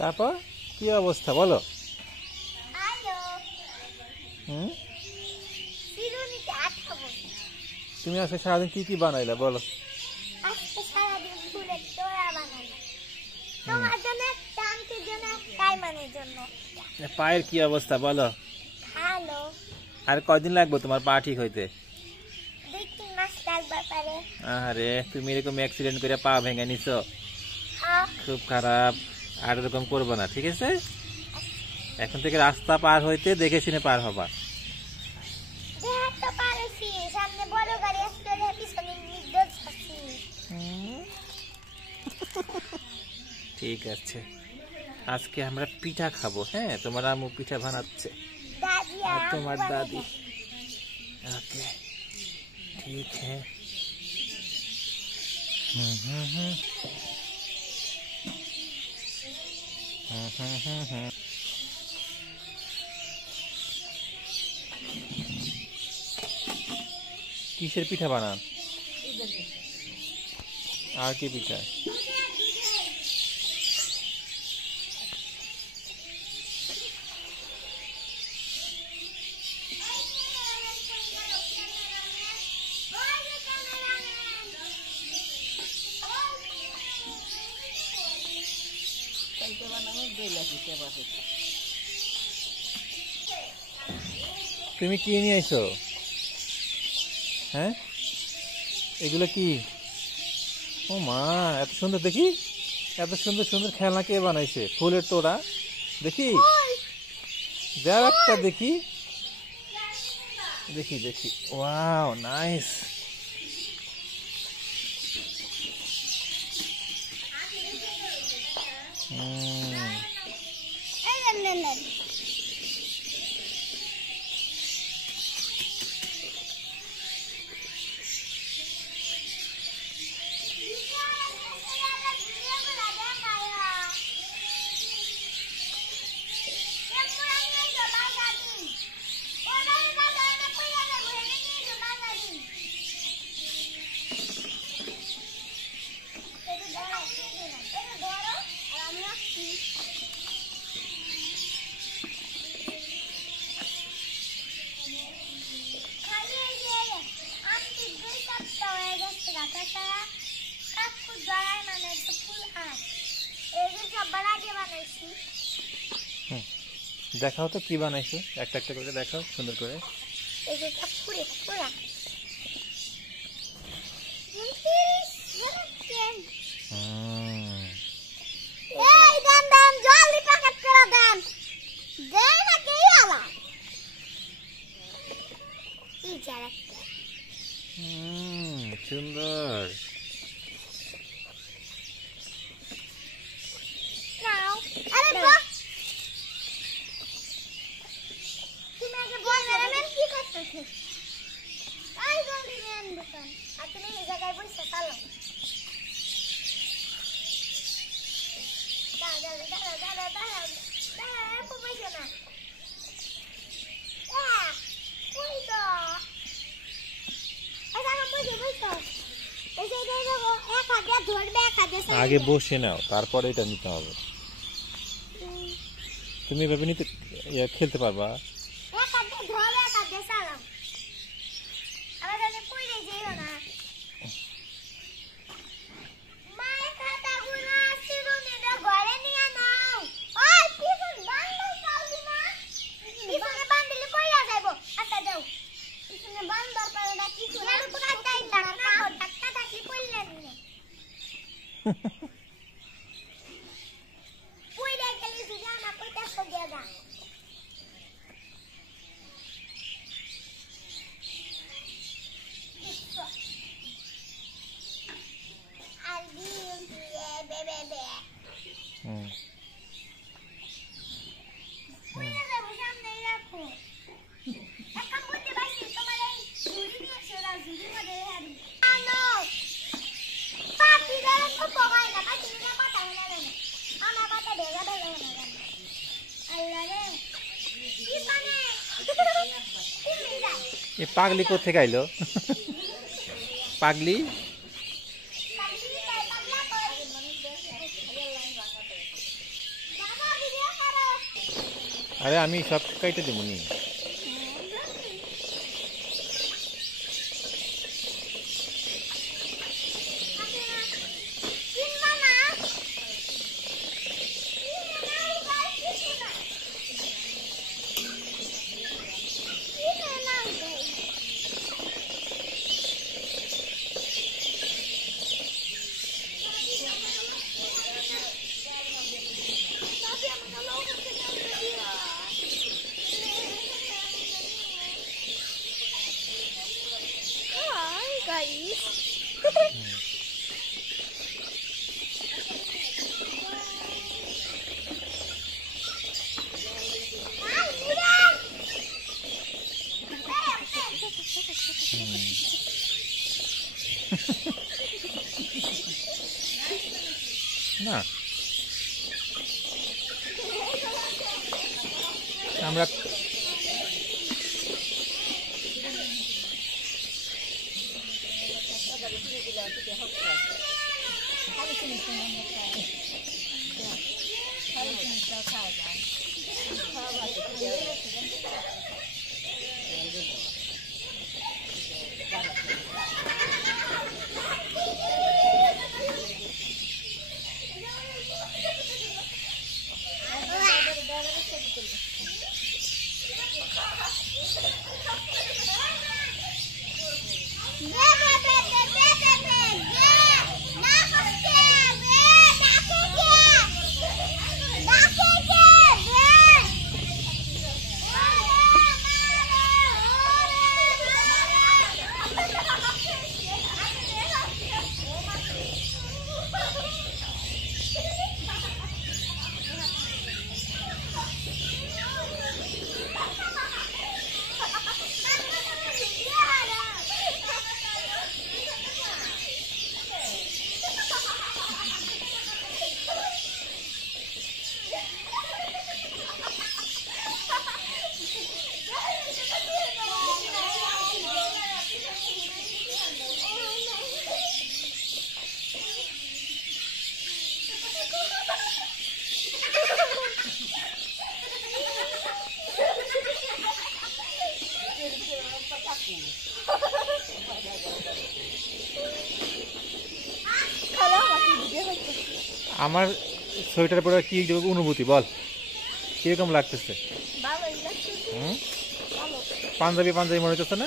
তারপর কি অবস্থা বলো? তুমি আজকে সারাদিন কি কি বানাইলা বলো? পায়ের কি অবস্থা বলো? আর কয়দিন লাগবে তোমার পা ঠিক হইতে? আরে তুমি এরকম অ্যাক্সিডেন্ট করে পা ভেঙে নিছো, খুব খারাপ। আর এরকম করবো না, ঠিক আছে? এখন থেকে রাস্তা পার হইতে দেখে শুনে পার হবা। ঠিক আছে, আজকে আমরা পিঠা খাবো। হ্যাঁ, তোমার আম্মু পিঠা বানাচ্ছে আর তোমার দাদি। ওকে, ঠিক হ্যাঁ। কিসের পিঠা বানান? আর কি পিঠা? তুমি কি নিয়ে আইছো? হ্যাঁ, এগুলো কি? ও মা, এত সুন্দর! দেখি এত সুন্দর সুন্দর খেলনা কে বানাইছে? ফুলের তোড়া দেখি, যার একটা দেখি দেখি দেখি। Wow, nice. দেখাও তো কি বানাইছো, একটা একটা করে দেখাও সুন্দর করে। সুন্দর। আগে বসে নাও, তারপরে এটা নিতে হবে। তুমি এভাবে নিতে খেলতে পারবা? ये पागली কোত্থেকে আইলো? পাগলি আরে আমি সব কাইটে দেবো নি। না আমরা আমার সোয়েটার পরে কি অনুভূতি বল, কিরকম লাগতেছে? পাঞ্জাবি পাঞ্জাবি মনে হচ্ছে না?